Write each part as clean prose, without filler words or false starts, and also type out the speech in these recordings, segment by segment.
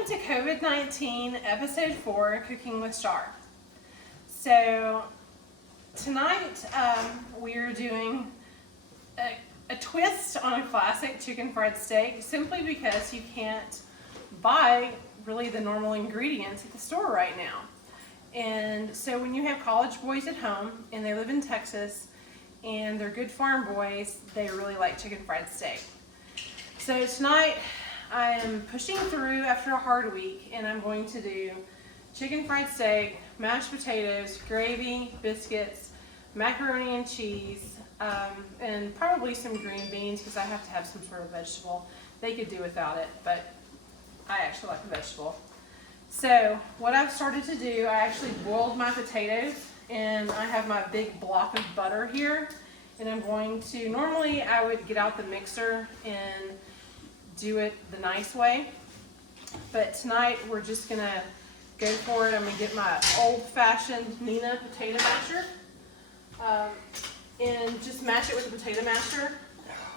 Welcome to COVID-19 episode 4, Cooking with Char. So tonight we are doing a twist on a classic chicken fried steak, simply because you can't buy really the normal ingredients at the store right now. And so when you have college boys at home and they live in Texas and they're good farm boys, they really like chicken fried steak. So tonight I am pushing through after a hard week, and I'm going to do chicken fried steak, mashed potatoes, gravy, biscuits, macaroni and cheese, and probably some green beans because I have to have some sort of vegetable. They could do without it, but I actually like the vegetable. So what I've started to do, I actually boiled my potatoes, and I have my big block of butter here, and I'm going to, normally I would get out the mixer and do it the nice way, but tonight we're just gonna go for it. I'm gonna get my old-fashioned Nina potato masher and just mash it with a potato masher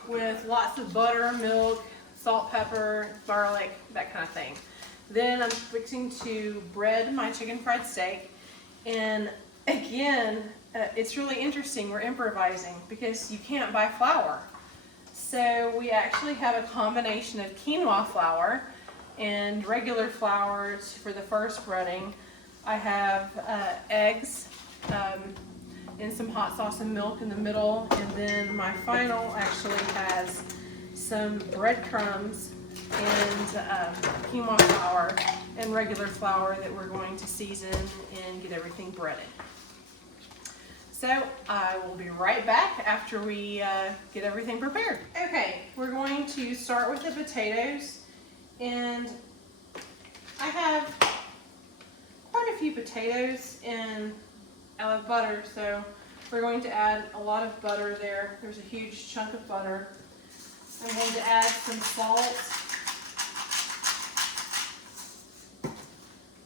with lots of butter, milk, salt, pepper, garlic, that kind of thing. Then I'm fixing to bread my chicken fried steak, and again, it's really interesting. We're improvising because you can't buy flour. So we actually have a combination of quinoa flour and regular flour for the first breading. I have eggs and some hot sauce and milk in the middle, and then my final actually has some breadcrumbs and quinoa flour and regular flour that we're going to season and get everything breaded. So I will be right back after we get everything prepared. Okay, we're going to start with the potatoes, and I have quite a few potatoes, and I love butter, so we're going to add a lot of butter there. There's a huge chunk of butter. I'm going to add some salt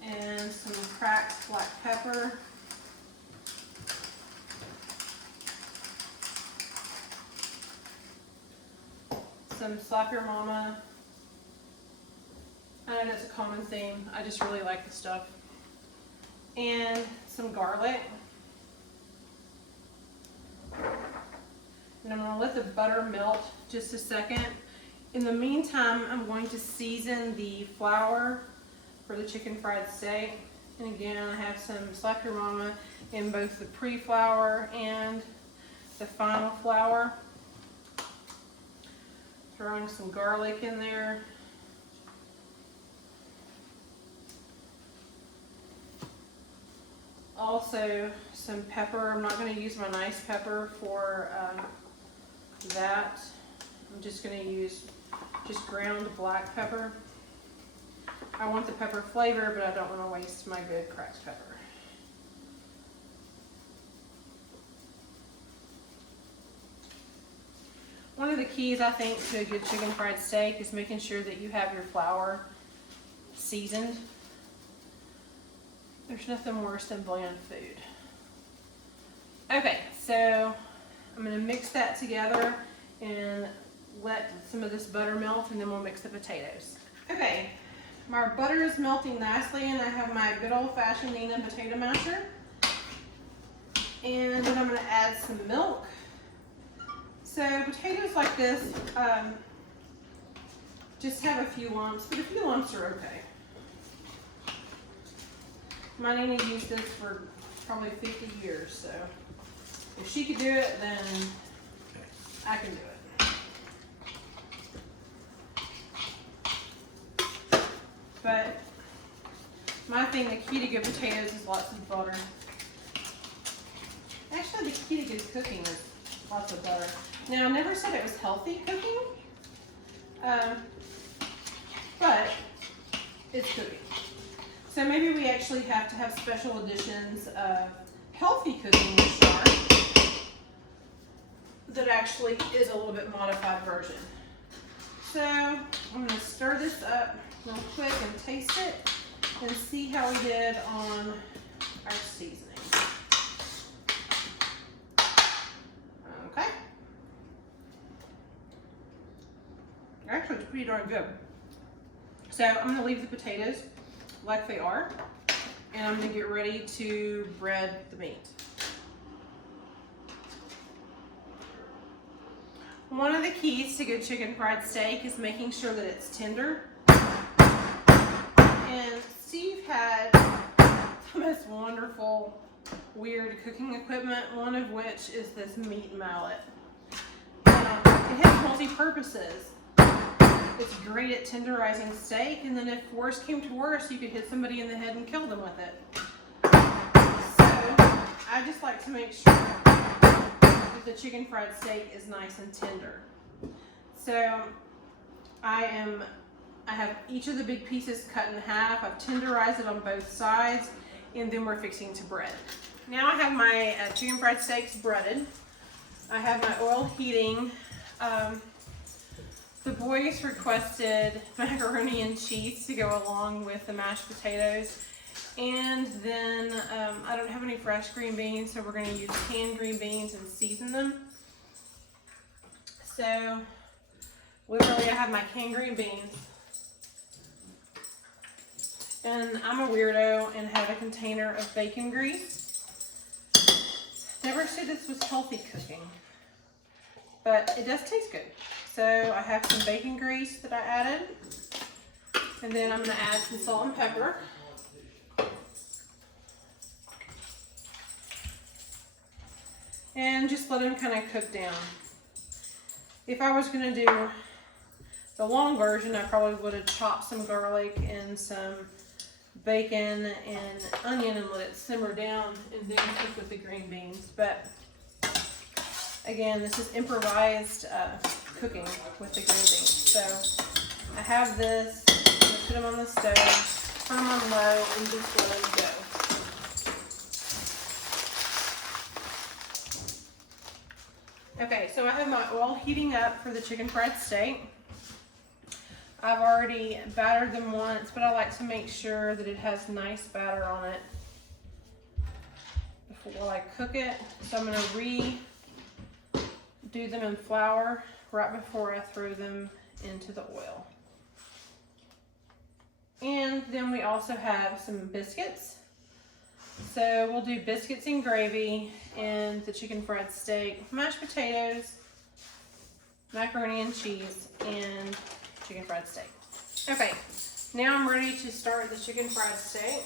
and some cracked black pepper. Some Slap Your Mama. I know that's a common theme. I just really like the stuff. And some garlic. And I'm going to let the butter melt just a second. In the meantime, I'm going to season the flour for the chicken fried steak. And again, I have some Slap Your Mama in both the pre-flour and the final flour. Throwing some garlic in there. Also some pepper. I'm not going to use my nice pepper for that. I'm just going to use just ground black pepper. I want the pepper flavor, but I don't want to waste my good cracked pepper. One of the keys, I think, to a good chicken fried steak is making sure that you have your flour seasoned. There's nothing worse than bland food. Okay, so I'm going to mix that together and let some of this butter melt, and then we'll mix the potatoes. Okay, my butter is melting nicely, and I have my good old-fashioned Nina potato masher. And then I'm going to add some milk. So potatoes like this just have a few lumps, but a few lumps are okay. My Nina used this for probably 50 years, so if she could do it, then I can do it. But my thing, the key to good potatoes is lots of butter. Actually, the key to good cooking is lots of butter. Now, I never said it was healthy cooking, but it's cooking. So maybe we actually have to have special editions of healthy cooking with Char that actually is a little bit modified version. So I'm going to stir this up real quick and taste it and see how we did on our seasoning. Okay. Actually, it's pretty darn good. So I'm gonna leave the potatoes like they are, and I'm gonna get ready to bread the meat. One of the keys to good chicken fried steak is making sure that it's tender. And Steve had the most wonderful, weird cooking equipment, one of which is this meat mallet. It has multi-purposes. It's great at tenderizing steak, and then if worse came to worse, you could hit somebody in the head and kill them with it. So I just like to make sure that the chicken fried steak is nice and tender. So I have each of the big pieces cut in half. I've tenderized it on both sides, and then we're fixing to bread. Now I have my chicken fried steaks breaded. I have my oil heating. The boys requested macaroni and cheese to go along with the mashed potatoes. And then I don't have any fresh green beans, so we're going to use canned green beans and season them. So literally I have my canned green beans. And I'm a weirdo and have a container of bacon grease. Never said this was healthy cooking, but it does taste good. So I have some bacon grease that I added, and then I'm going to add some salt and pepper. And just let them kind of cook down. If I was going to do the long version, I probably would have chopped some garlic and some bacon and onion and let it simmer down and then cook with the green beans. But again, this is improvised cooking with the green beans. So I have this, I'm going to put them on the stove, turn them on low, and just let them go. Okay, so I have my oil heating up for the chicken fried steak. I've already battered them once, but I like to make sure that it has nice batter on it before I cook it. So I'm going to redo them in flour right before I throw them into the oil. And then we also have some biscuits. So we'll do biscuits and gravy and the chicken fried steak, mashed potatoes, macaroni and cheese, and chicken fried steak. Okay, now I'm ready to start the chicken fried steak.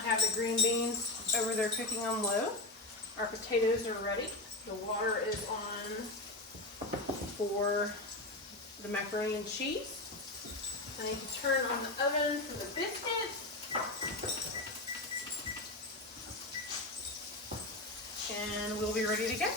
I have the green beans over there cooking on low. Our potatoes are ready. The water is on for the macaroni and cheese. I need to turn on the oven for the biscuits. And we'll be ready to go.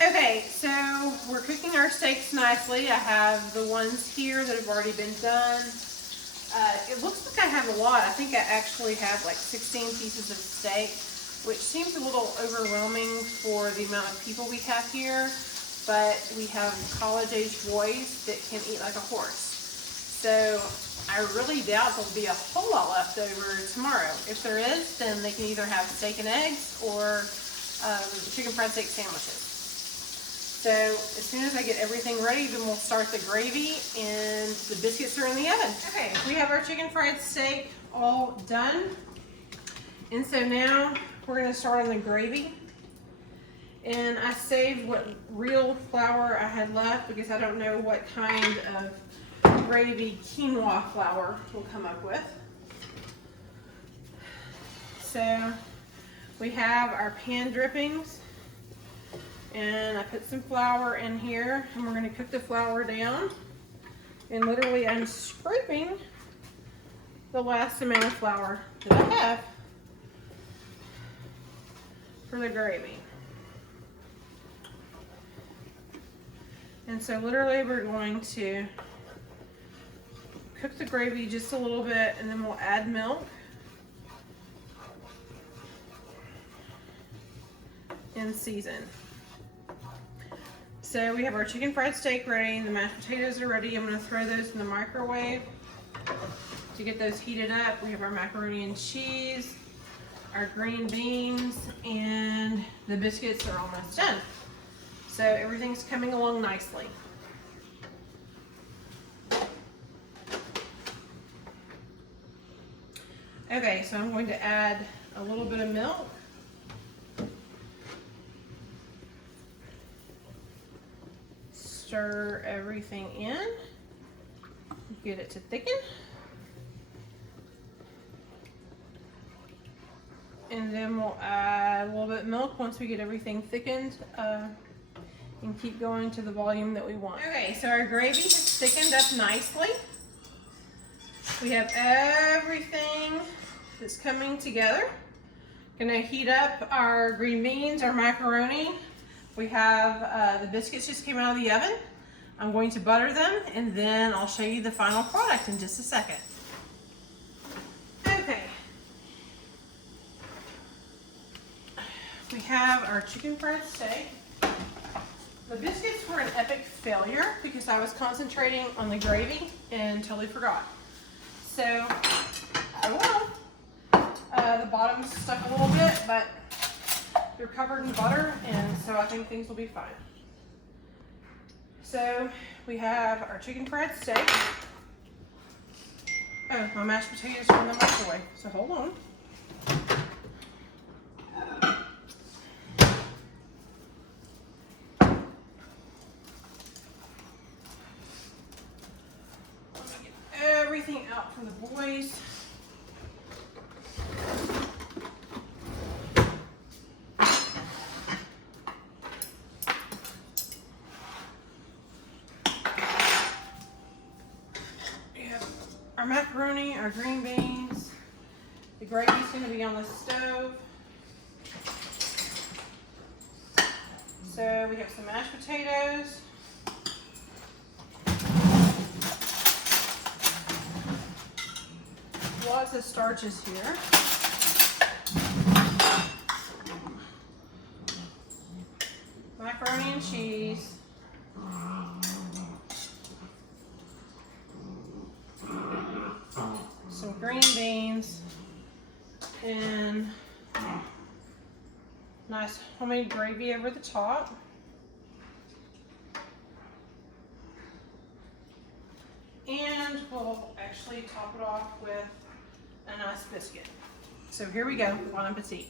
Okay, so we're cooking our steaks nicely. I have the ones here that have already been done. It looks like I have a lot. I think I actually have like 16 pieces of steak, which seems a little overwhelming for the amount of people we have here, but we have college-age boys that can eat like a horse. So I really doubt there'll be a whole lot left over tomorrow. If there is, then they can either have steak and eggs or chicken fried steak sandwiches. So as soon as I get everything ready, then we'll start the gravy, and the biscuits are in the oven. Okay, we have our chicken fried steak all done. And so now we're gonna start on the gravy. And I saved what real flour I had left because I don't know what kind of gravy quinoa flour we'll come up with. So we have our pan drippings. And I put some flour in here, and we're going to cook the flour down. And literally I'm scraping the last amount of flour that I have for the gravy. And so literally we're going to cook the gravy just a little bit, and then we'll add milk and season. So we have our chicken fried steak ready, the mashed potatoes are ready. I'm gonna throw those in the microwave to get those heated up. We have our macaroni and cheese, our green beans, and the biscuits are almost done. So everything's coming along nicely. Okay, so I'm going to add a little bit of milk. Stir everything in. Get it to thicken. And then we'll add a little bit of milk once we get everything thickened, and keep going to the volume that we want. Okay, so our gravy has thickened up nicely. We have everything that's coming together. Gonna heat up our green beans, our macaroni. We have the biscuits just came out of the oven. I'm going to butter them, and then I'll show you the final product in just a second. Okay. We have our chicken fried steak. The biscuits were an epic failure because I was concentrating on the gravy and totally forgot. So, oh well. The bottom's stuck a little bit, but they're covered in butter, and so I think things will be fine. So, we have our chicken fried steak. Oh, my mashed potatoes from the microwave, so hold on. Let me get everything out for the boys. Our macaroni, our green beans, the gravy's going to be on the stove. So we have some mashed potatoes. Lots of starches here. Macaroni and cheese. Some green beans and nice homemade gravy over the top. And we'll actually top it off with a nice biscuit. So here we go, bon appetit.